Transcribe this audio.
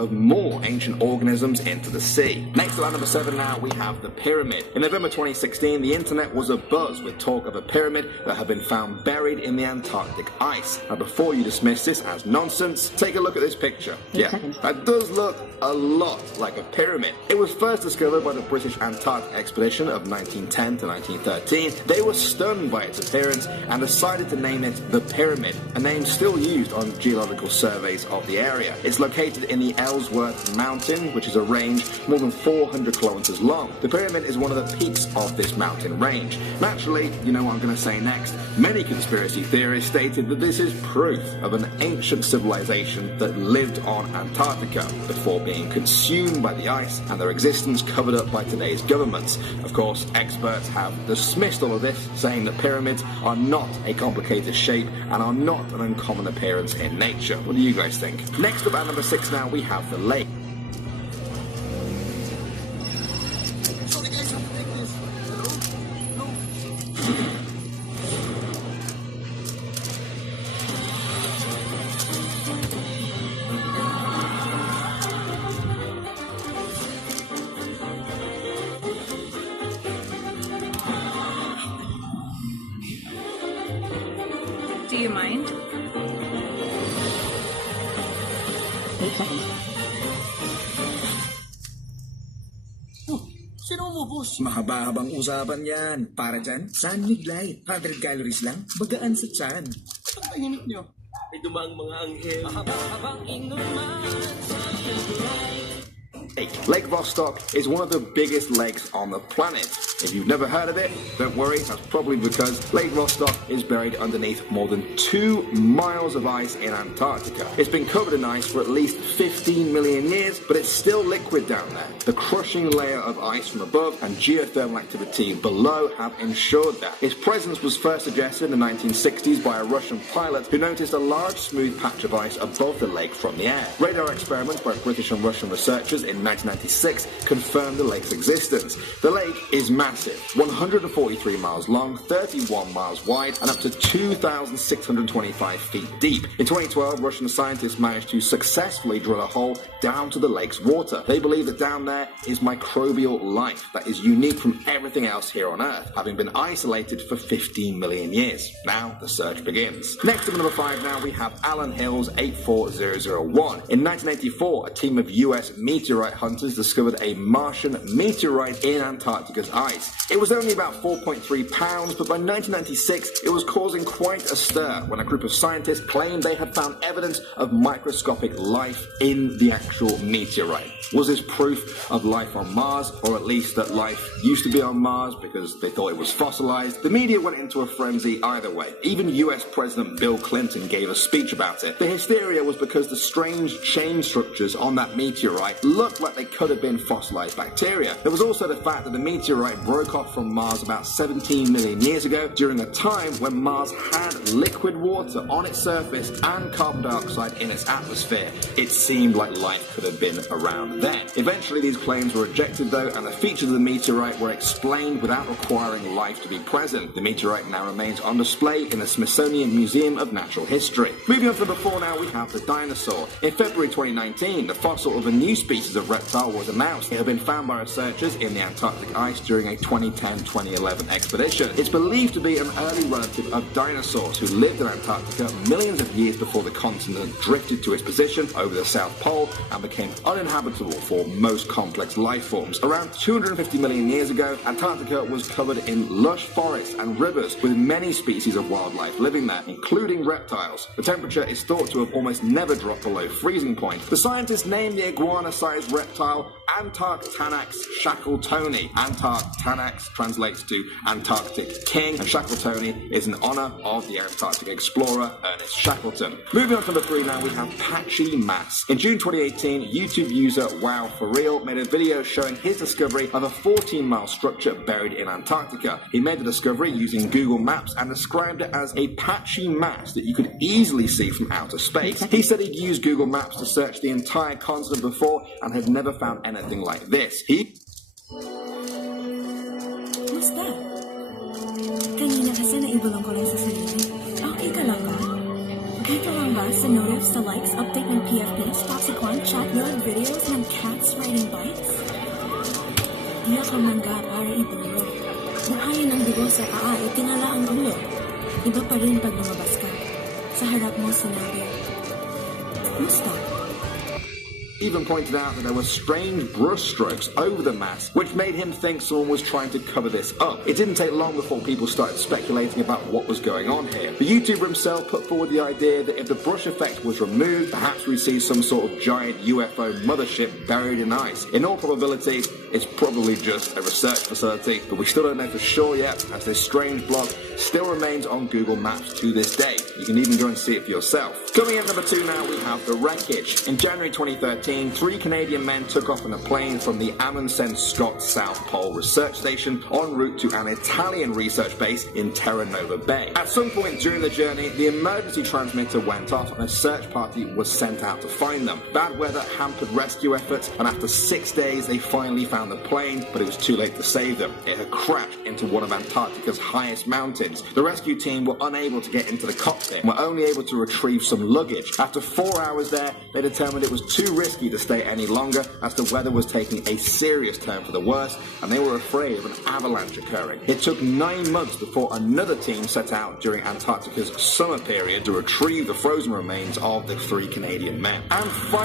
of more ancient organisms into the sea. Next up at number 7 now, we have the pyramid. In November 2016, the internet was abuzz with talk of a pyramid that had been found buried in the Antarctic ice. Now, before you dismiss this as nonsense, take a look at this picture. Yeah, that does look a lot like a pyramid. It was first discovered by the British Antarctic expedition of 1910 to 1913. They were stunned by its appearance and decided to name it the Pyramid, a name still used on geological surveys of the area. It's located in the Ellsworth Mountain, which is a range more than 400 kilometers long. The pyramid is one of the peaks of this mountain range. Naturally, you know what I'm going to say next. Many conspiracy theorists stated that this is proof of an ancient civilization that lived on Antarctica before being consumed by the ice and their existence covered up by today's governments. Of course, experts have dismissed all of this, saying that pyramids are not a complicated shape and are not an uncommon appearance in nature. What do you guys think? Next up at number 6 now, we have the lake. Do you mind? Sino umubos? Mahaba-habang usapan yan. Para dyan, sunmig light. 100 calories lang, bagaan sa tiyan. Ang tahimik nyo. May dumaang mga anghel. Mahaba-habang inuman sa Lake Vostok is one of the biggest lakes on the planet. If you've never heard of it, don't worry, that's probably because Lake Vostok is buried underneath more than 2 miles of ice in Antarctica. It's been covered in ice for at least 15 million years, but it's still liquid down there. The crushing layer of ice from above and geothermal activity below have ensured that. Its presence was first suggested in the 1960s by a Russian pilot who noticed a large smooth patch of ice above the lake from the air. Radar experiments by British and Russian researchers in 1996 confirmed the lake's existence. The lake is massive, 143 miles long, 31 miles wide, and up to 2,625 feet deep. In 2012, Russian scientists managed to successfully drill a hole down to the lake's water. They believe that down there is microbial life that is unique from everything else here on Earth, having been isolated for 15 million years. Now the search begins. Next up at number 5 now, we have Allen Hills 84001. In 1984, a team of US meteorite hunters discovered a Martian meteorite in Antarctica's ice. It was only about 4.3 pounds, but by 1996 it was causing quite a stir when a group of scientists claimed they had found evidence of microscopic life in the actual meteorite. Was this proof of life on Mars, or at least that life used to be on Mars because they thought it was fossilized? The media went into a frenzy either way. Even US President Bill Clinton gave a speech about it. The hysteria was because the strange chain structures on that meteorite looked like they could have been fossilized bacteria. There was also the fact that the meteorite broke off from Mars about 17 million years ago during a time when Mars had liquid water on its surface and carbon dioxide in its atmosphere. It seemed like life could have been around then. Eventually these claims were rejected though, and the features of the meteorite were explained without requiring life to be present. The meteorite now remains on display in the Smithsonian Museum of Natural History. Moving on to number 4 now, we have the dinosaur. In February 2019, the fossil of a new species of reptile was announced. It had been found by researchers in the Antarctic ice during a 2010-2011 expedition. It's believed to be an early relative of dinosaurs who lived in Antarctica millions of years before the continent drifted to its position over the South Pole and became uninhabitable for most complex life forms. Around 250 million years ago, Antarctica was covered in lush forests and rivers with many species of wildlife living there, including reptiles. The temperature is thought to have almost never dropped below freezing point. The scientists named the iguana-sized reptile Antarctanax shackletoni. Antarctanax translates to Antarctic King, and Shackletoni is in honor of the Antarctic explorer Ernest Shackleton. Moving on to number 3 now, we have Patchy Mass. In June 2018, YouTube user Wow4Real made a video showing his discovery of a 14-mile structure buried in Antarctica. He made the discovery using Google Maps and described it as a patchy mass that you could easily see from outer space. He said he'd used Google Maps to search the entire continent before and had never found anything like this. Who's that? Kanina kasi naibulong ko lang sa sarili. Okay ka lang ba? Dito lang ba sa notif sa likes update ng PFP's Toxic One chat log videos ng cats riding bikes? Di ako mangga para itulog. Buhayin ang dugo sa paa ay tingala ang ulo. Iba pa rin pag lumabas ka. Sa harap mo sinabi, musta? Even pointed out that there were strange brush strokes over the mask, which made him think someone was trying to cover this up. It didn't take long before people started speculating about what was going on here. The YouTuber himself put forward the idea that if the brush effect was removed, perhaps we'd see some sort of giant UFO mothership buried in ice. In all probability, it's probably just a research facility, but we still don't know for sure yet, as this strange block still remains on Google Maps to this day. You can even go and see it for yourself. Coming in number 2 now, we have the wreckage. In January 2013, 3 Canadian men took off in a plane from the Amundsen Scott South Pole Research Station en route to an Italian research base in Terra Nova Bay. At some point during the journey, the emergency transmitter went off and a search party was sent out to find them. Bad weather hampered rescue efforts, and after 6 days they finally found the plane, but it was too late to save them. It had crashed into one of Antarctica's highest mountains. The rescue team were unable to get into the cockpit and were only able to retrieve some luggage. After 4 hours there, they determined it was too risky to stay any longer, as the weather was taking a serious turn for the worse, and they were afraid of an avalanche occurring. It took 9 months before another team set out during Antarctica's summer period to retrieve the frozen remains of the 3 Canadian men. And